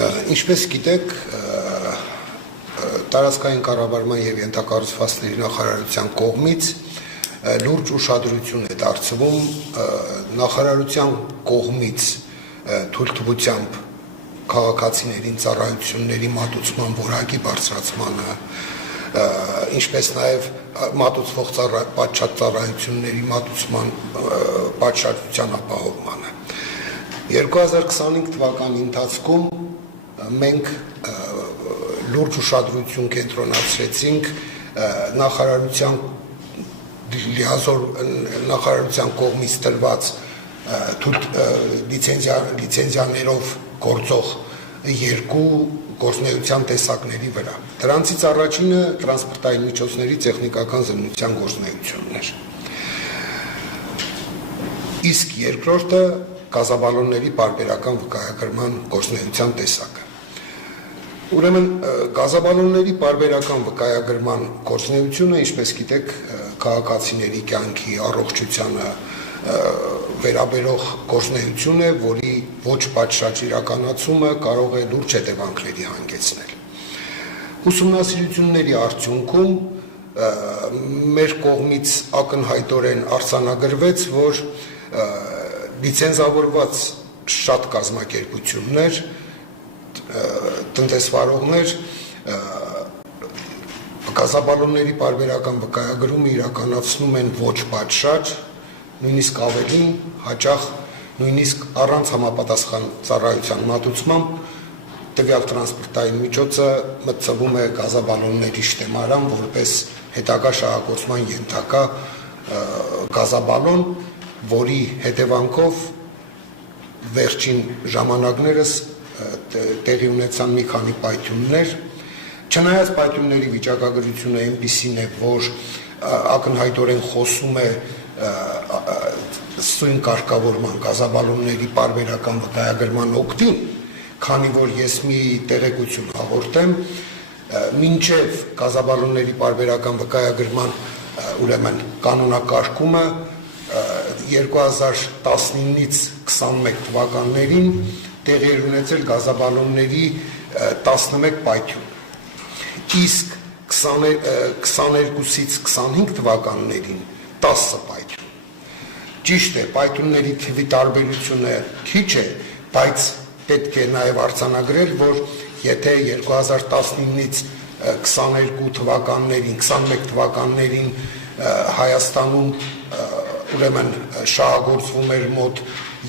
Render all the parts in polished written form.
Ինչպես գիտեք, տարածքային կառավարման եւ ենթակառուցվածքների նախարարության կողմից լուրջ ուշադրություն է դարձվում նախարարության կողմից թույլտվությամբ քաղաքացիներին ծառայությունների մատուցման որակի բարձրացմանը, ինչպես նաեւ մատուցվող պատշաճ ծառայությունների մատուցման պատշաճության ապահովմանը։ 2025 թվականի ընթացքում մենք լուրջ ուշադրություն կենտրոնացրեցինք նախարարության կողմից տրված լիցենզիաներով գործող երկու գործունեության տեսակների վրա։ Դրանցից առաջինը տրանսպորտային միջոցների տեխնիկական զննության գործունեությունն էր։ Իսկ երկրորդը գազաբալոնների պարբերական վկայագրման գործունեության տեսակը։ Ուրեմն գազաբալոնների պարբերական վկայագրման գործունեությունը, ինչպես գիտեք, քաղաքացիների կյանքի առողջությանը վերաբերող գործունեություն է, որի ոչ պատշաճ իրականացումը կարող է լուրջ հետևանքների հանգեցնել։ Ուսումնասիրությունների արդյունքում մեր կողմից ակնհայտորեն արձանագրվեց, որ լիցենզավորված շատ կազմակերպություններ, տնտեսվարողներ գազաբալոնների պարբերական վկայագրումը իրականացնում են ոչ պատշաճ, նույնիսկ ավելին հաճախ, նույնիսկ առանց համապատասխան ծառայության մատուցմամբ տվյալ տրանսպորտային միջոցը մտցվում է գազաբալոնների շտեմարան որպես հետագա շահագործման ենթակա գազաբալոն, որի հետևանքով վերջին ժամանակներս տեղի ունեցան մի քանի պայթյուններ, չնայած պայթյունների վիճակագրությունը այնպիսին է, որ ակնհայտորեն խոսում է սույն կարգավորման գազաբալոնների պարբերական վկայագրման օգտին, քանի որ ես մի տեղեկություն հաղորդեմ, մինչև գազաբալոնների պարբերական վկայագրման ուրեմն կանոնակարգումը 2019-ից 21 թվականներին տեղի էր ունեցել գազաբալոնների 11 պայթյուն, իսկ 22-ից 25 թվականներին 10 պայթյուն։ Ճիշտ է, պայթյունների թվի տարբերությունը քիչ է, բայց պետք է նաև արձանագրել, որ եթե 2019-ից 22 թվականներին, 21 թվականներին Հայաստանում ուրեմն շահագործվում էր մոտ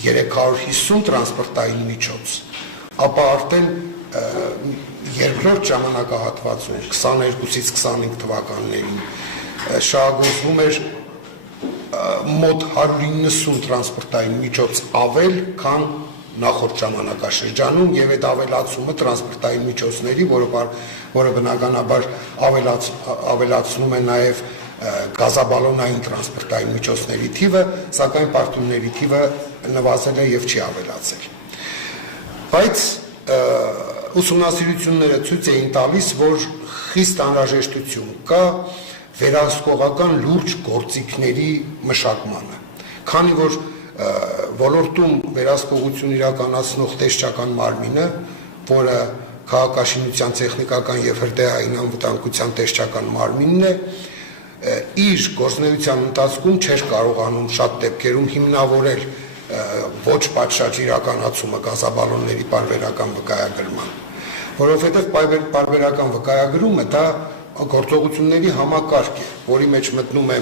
350 տրանսպորտային միջոց, ապա արդեն երկրորդ ժամանակահատվածում 22-ից 25 թվականներին շահագործվում էր մոտ 190 տրանսպորտային միջոց ավել, քան նախորդ ժամանակաշրջանում, եւ այդ ավելացումը տրանսպորտային միջոցների, որը բնականաբար ավելացնում է նաեւ գազաբալոնային տրանսպորտային միջոցների թիվը, սակայն պայթյունների թիվը նվազել է եւ չի ավելացել։ Բայց ուսումնասիրությունները ցույց էին տալիս, որ խիստ անհրաժեշտություն կա վերահսկողական լուրջ գործիքների մշակմանը, քանի որ ոլորտում վերահսկողություն իրականացնող տեսչական մարմինը, որը քաղաքաշինության տեխնիկական եւ հրդեհային անվտանգության տեսչական մարմինն է, իր գործունեության ընթացքում չէր կարողանում շատ դեպքերում հիմնավորել ոչ պատշաճ իրականացումը գազաբալոնների պարբերական վկայագրման, որովհետև պարբերական վկայագրումը դա գործողությունների համակարգ է, որի մեջ մտնում է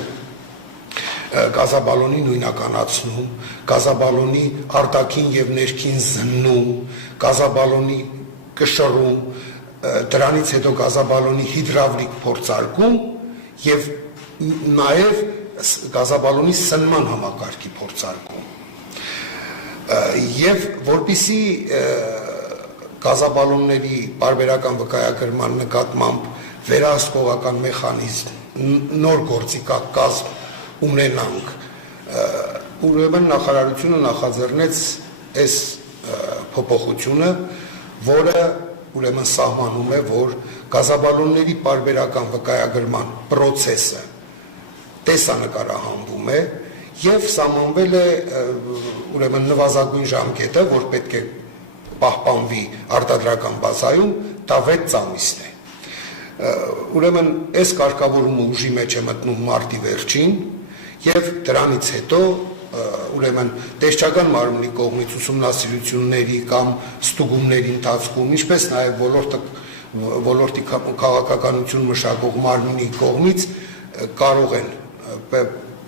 գազաբալոնի նույնականացնում, գազաբալոնի արտաքին եւ ներքին զննում, գազաբալոնի կշռում, դրանից հետո գազաբալոնի հիդրավլիկ փորձարկում եւ նաեւ գազաբալոնի սնման համակարգի փորձարկում։ Եվ որպիսի գազաբալոնների պարբերական վկայագրման նկատմամբ վերահսկողական մեխանիզմ նոր գործիքակազմ ունենանք, ուրեմն նախարարությունը նախաձեռնեց այս փոփոխությունը, որը ուրեմն սահմանում է, որ գազաբալոնների պարբերական վկայագրման process-ը տեսանկարահանվում է եւ սահմանվել է ուրեմն նվազագույն ժամկետը, որ պետք է պահպանվի արտադրական բազայում, դա 6 ամիսն է։ Ուրեմն այս կարգավորումը ուժի մեջ է մտնում մարտի վերջին եւ դրանից հետո ուրեմն տեսչական մարմնի կողմից ուսումնասիրությունների կամ ստուգումների ընթացքում, ինչպես նաեւ ոլորտի քաղաքականություն մշակող մարմնի կողմից կարող են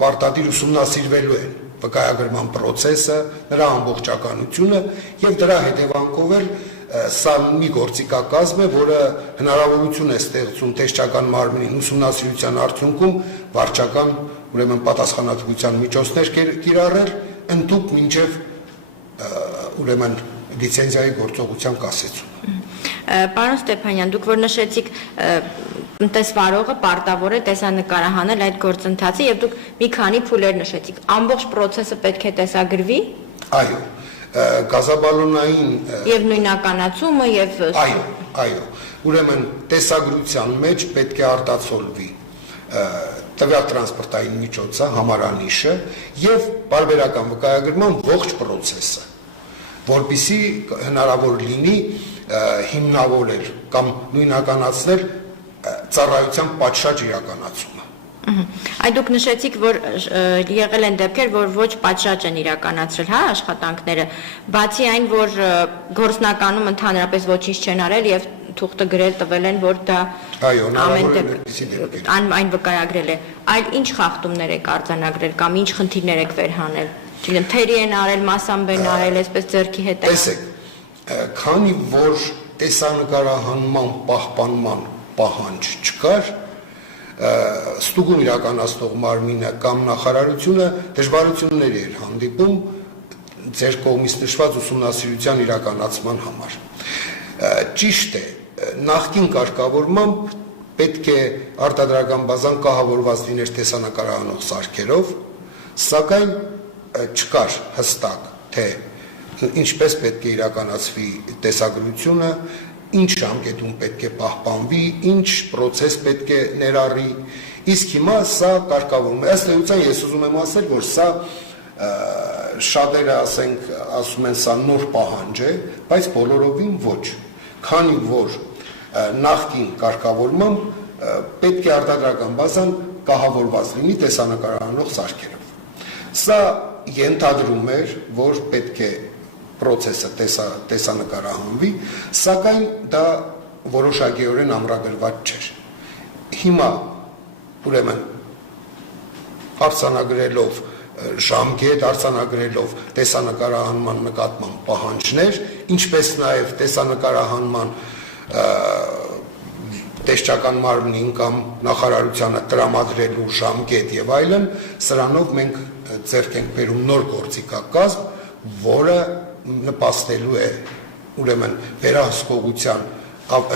պարտադիր ուսումնասիրվելու են վկայագրման process-ը, նրա ամբողջականությունը եւ դրա հետևանքով էլ սա մի գործիքակազմ է, որը հնարավորություն է ստեղծում տեսչական մարմնին ուսումնասիրության արդյունքում վարչական ուրեմն պատասխանատվության միջոցներ կիրառել, ընդհանուր մինչև ուրեմն լիցենզիայի գործողության կասեցումը։ Պարոն Ստեփանյան, դուք որ նշեցիք տնտեսվարողը պարտավոր է տեսանկարահանել այդ գործընթացը եւ դուք մի քանի փուլեր նշեցիք։ Ամբողջ process-ը պետք է տեսագրվի։ Այո, գազաբալոնային եւ նույնականացումը եւ այո, ուրեմն տեսագրության մեջ պետք է արտացոլվի տվյալ տրանսպորտային միջոցը, համարանիշը եւ բարբերական վկայագրման ողջ process-ը, որպեսզի հնարավոր լինի հիմնավորել կամ նույնականացնել ծառայության պատշաճ իրականացումը։ Այդ դուք նշեցիք, որ եղել են դեպքեր, որ ոչ պատշաճ են իրականացրել, հա, աշխատանքները, բացի այն, որ գործնականում ընդհանրապես ոչինչ չեն արել եւ թուղթը գրել տվել են, որ դա այն վկայագրել է, այլ ինչ խախտումներ եք արձանագրել կամ ինչ խնդիրներ եք վերհանել։ Չգիտեմ, թերի են արել, մասամբ են արել, այսպես ձեռքի հետ են։ Տեսեք, քանի որ տեսանկարահանման պահպանման պահանջ չկար, ստուգում իրականացնող մարմինը կամ նախարարությունը դժվարություններ էր հանդիպում ձեր կողմից նշված ուսումնասիրության իրականացման համար։ Ճիշտ է, նախկին կարգավորմամբ պետք է արտադրական բազան կահավորված լիներ տեսանկարահանող սարքերով, սակայն չկար հստակ, թե ինչպես պետք է իրականացվի տեսագրությունը, ինչ ժամկետում պետք է պահպանվի, ինչ process պետք է ներառի, իսկ հիմա սա կարգավորում է։ Ըստ էության ես ուզում եմ ասել, որ սա շատերը ասում են սա նոր պահանջ է, բայց բոլորովին ոչ, քանի որ նախկին կարգավորմամբ պետք է արտադրական բազան կահավորված լինի տեսանկարահանող սարքերով։ Սա ենթադրում էր, որ պետք է process-ը տեսանկարահանվի, սակայն դա որոշակիորեն ամրագրված չէր։ Հիմա ուրեմն արձանագրելով ժամկետ, արձանագրելով տեսանկարահանման նկատմամբ պահանջներ, ինչպես նաև տեսանկարահանման տեսչական մարմնին կամ նախարարությանը տրամադրելու ժամկետ եւ այլն, սրանով մենք ձեռք ենք բերում նոր գործիքակազմ, որը նպաստելու է ուրեմն վերահսկողության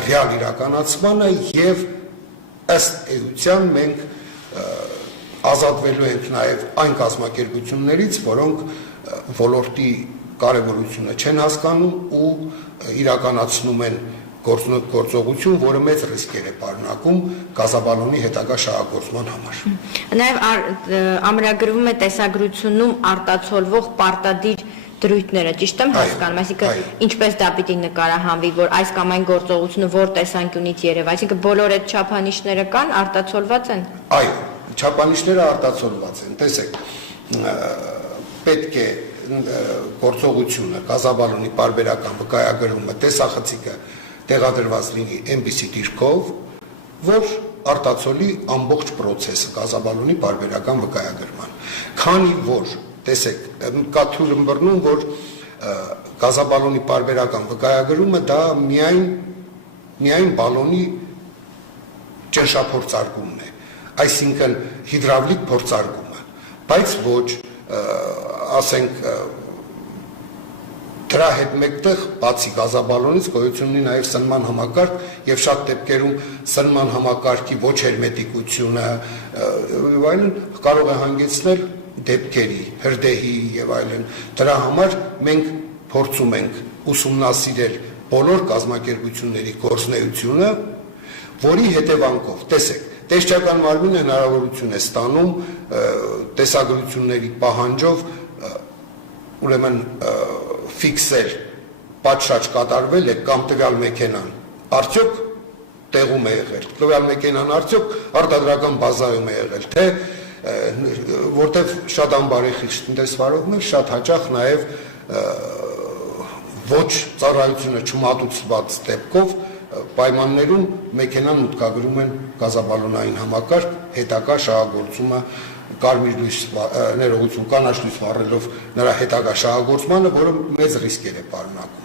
ռեալ իրականացմանը եւ ըստ էության մենք ազատվելու ենք նաեւ այն կազմակերպություններից, որոնք ոլորտի կարևորությունը չեն հասկանում ու իրականացնում են գործողություն, որը մեծ ռիսկեր է պարունակում գազաբալոնի հետագա շահագործման համար։ Նաեւ ամրագրվում է տեսագրությունում արտացոլվող պարտադիր դրույթները, ճիշտ եմ հասկանում, այսինքն ինչպես դա պիտի նկարահանվի, որ այս կամ այն գործողությունը որ տեսանկյունից երևա, այսինքն բոլոր այդ չափանիշները կան, արտացոլված են։ Այո, չափանիշները արտացոլված են, տեսեք, պետք է գործողությունը, գազաբալոնի պարբերական վկայագրումը, տեսախցիկը տեղադրված լինի այնպիսի դիրքով, որ արտացոլի ամբողջ process-ը գազաբալոնի պարբերական վկայագրման։ Քանի որ, տեսեք, կա թույլ ըմբռնում, որ գազաբալոնի պարբերական վկայագրումը դա միայն բալոնի ճնշափորձարկումն է, այսինքն հիդրավլիկ փորձարկումը, բայց ոչ, ասենք, դրա հետ մեկտեղ բացի գազաբալոնից գոյություն ունի նաև սնման համակարգ եւ շատ դեպքերում սնման համակարգի ոչ հերմետիկությունը եւ այլն կարող է հանգեցնել դեպքերի, հրդեհի եւ այլն։ Դրա համար մենք փորձում ենք ուսումնասիրել բոլոր կազմակերպությունների գործունեությունը, որի հետևանքով, տեսեք, տեսչական մարմինը հնարավորություն է ստանում տեսագրությունների պահանջով ուրեմն ֆիքսել պատշաճ կատարվել է կամ տվյալ մեքենան արդյոք տեղում է եղել, տվյալ մեքենան արդյոք արտադրական բազայում է եղել, թե որտեղ շատ անբարեխիղճ տնտեսվարողներ շատ հաճախ նաև ոչ ծառայությունը չմատուցված դեպքով պայմաններում մեքենան մուտքագրում են գազաբալոնային համակարգ, հետագա շահագործումը կարմիր լույս ներողություն կանաչ լույս վառելով նրա հետագա շահագործմանը, որը մեծ ռիսկեր է պարունակում։